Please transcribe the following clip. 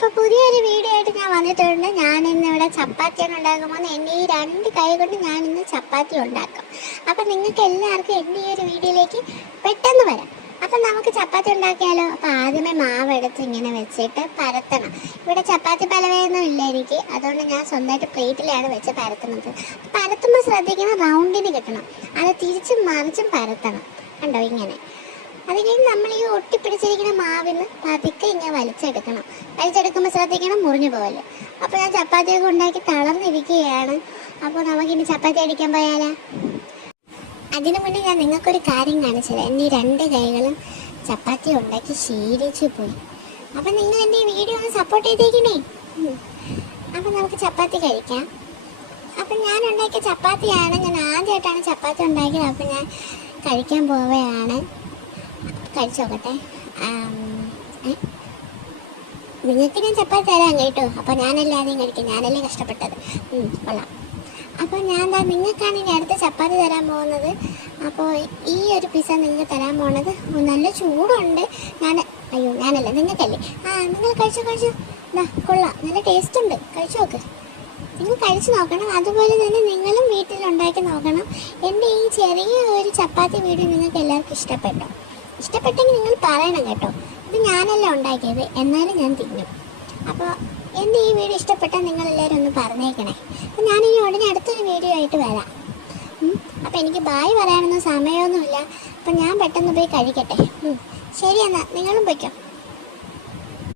അപ്പോൾ പുതിയൊരു വീഡിയോ ആയിട്ട് ഞാൻ വന്നിട്ടുണ്ട്. ഞാൻ ഇന്നിവിടെ ചപ്പാത്തിയാണ് ഉണ്ടാക്കുമ്പോൾ എൻ്റെ ഈ രണ്ട് കൈ കൊണ്ട് ഞാൻ ഇന്ന് ചപ്പാത്തി ഉണ്ടാക്കും. അപ്പം നിങ്ങൾക്ക് എല്ലാവർക്കും എൻ്റെ ഈ ഒരു വീഡിയോയിലേക്ക് പെട്ടെന്ന് വരാം. അപ്പം നമുക്ക് ചപ്പാത്തി ഉണ്ടാക്കിയാലോ? അപ്പോൾ ആദ്യമേ മാവ് എടുത്ത് ഇങ്ങനെ വെച്ചിട്ട് പരത്തണം. ഇവിടെ ചപ്പാത്തി പലവയൊന്നും ഇല്ല എനിക്ക്, അതുകൊണ്ട് ഞാൻ സ്വന്തമായിട്ട് പ്ലേറ്റിലാണ് വെച്ച് പരത്തുന്നത്. പരത്തുമ്പോൾ ശ്രദ്ധിക്കണം, റൗണ്ടിന് കിട്ടണം. അത് തിരിച്ചും മറിച്ചും പരത്തണം. കണ്ടോ ഇങ്ങനെ. അത് കഴിഞ്ഞ് നമ്മൾ ഈ ഒട്ടിപ്പിടിച്ചിരിക്കുന്ന മാവിന്ന് പതുക്കെ ഇങ്ങനെ വലിച്ചെടുക്കുമ്പോൾ ശ്രദ്ധിക്കണം, മുറിഞ്ഞു പോകല്ലേ. അപ്പോൾ ഞാൻ ചപ്പാത്തിയൊക്കെ ഉണ്ടാക്കി തളർന്നിരിക്കുകയാണ്. അപ്പോൾ നമുക്കിനി ചപ്പാത്തി അടിക്കാൻ പോയാലോ? അതിനു മുന്നേ ഞാൻ നിങ്ങൾക്കൊരു കാര്യം കാണിച്ചത്. എൻ്റെ ഈ രണ്ട് കൈകളും ചപ്പാത്തി ഉണ്ടാക്കി ശീലിച്ചു പോയി. അപ്പം നിങ്ങൾ എൻ്റെ ഈ വീഡിയോ ഒന്ന് സപ്പോർട്ട് ചെയ്തേക്കണേ. അപ്പം നമുക്ക് ചപ്പാത്തി കഴിക്കാം. അപ്പം ഞാൻ ഉണ്ടാക്കിയ ചപ്പാത്തിയാണ്, ഞാൻ ആദ്യമായിട്ടാണ് ചപ്പാത്തി ഉണ്ടാക്കിയത്. അപ്പം ഞാൻ കഴിക്കാൻ പോവുകയാണ്. കഴിച്ചു നോക്കട്ടെ. നിങ്ങൾക്ക് ഞാൻ ചപ്പാത്തി തരാം കേട്ടോ. അപ്പോൾ ഞാനല്ലേ ആദ്യം കഴിക്കും, ഞാനല്ലേ കഷ്ടപ്പെട്ടത്. കൊള്ളാം. അപ്പോൾ ഞാൻ നിങ്ങൾക്കാണ് ഇനി അടുത്ത ചപ്പാത്തി തരാൻ പോകുന്നത്. അപ്പോൾ ഈ ഒരു പിസ്സ നിങ്ങൾക്ക് തരാൻ പോകുന്നത് നല്ല ചൂടുണ്ട്. ഞാനല്ല, നിങ്ങൾക്കല്ലേ. നിങ്ങൾ കഴിച്ചു. കൊള്ളാം, നല്ല ടേസ്റ്റ് ഉണ്ട്. കഴിച്ചു നോക്ക്. നിങ്ങൾ കഴിച്ച് നോക്കണം. അതുപോലെ തന്നെ നിങ്ങളും വീട്ടിലുണ്ടാക്കി നോക്കണം. എൻ്റെ ഈ ചെറിയ ഒരു ചപ്പാത്തി വീഡിയോ നിങ്ങൾക്ക് എല്ലാവർക്കും ഇഷ്ടപ്പെട്ടെങ്കിൽ നിങ്ങൾ പറയണം കേട്ടോ. ഇത് ഞാനല്ല ഉണ്ടാക്കിയത്, എന്നാലും ഞാൻ തിന്നും. അപ്പോൾ എൻ്റെ ഈ വീഡിയോ ഇഷ്ടപ്പെട്ടാൽ നിങ്ങളെല്ലാവരും ഒന്ന് പറഞ്ഞേക്കണേ. അപ്പോൾ ഞാനിനി ഉടനെ അടുത്തൊരു വീഡിയോ ആയിട്ട് വരാം. അപ്പോൾ എനിക്ക് ബായ് പറയാനൊന്നും സമയമൊന്നുമില്ല. അപ്പം ഞാൻ പെട്ടെന്ന് പോയി കഴിക്കട്ടെ. ശരി, എന്നാൽ നിങ്ങളും പൊയ്ക്കോ.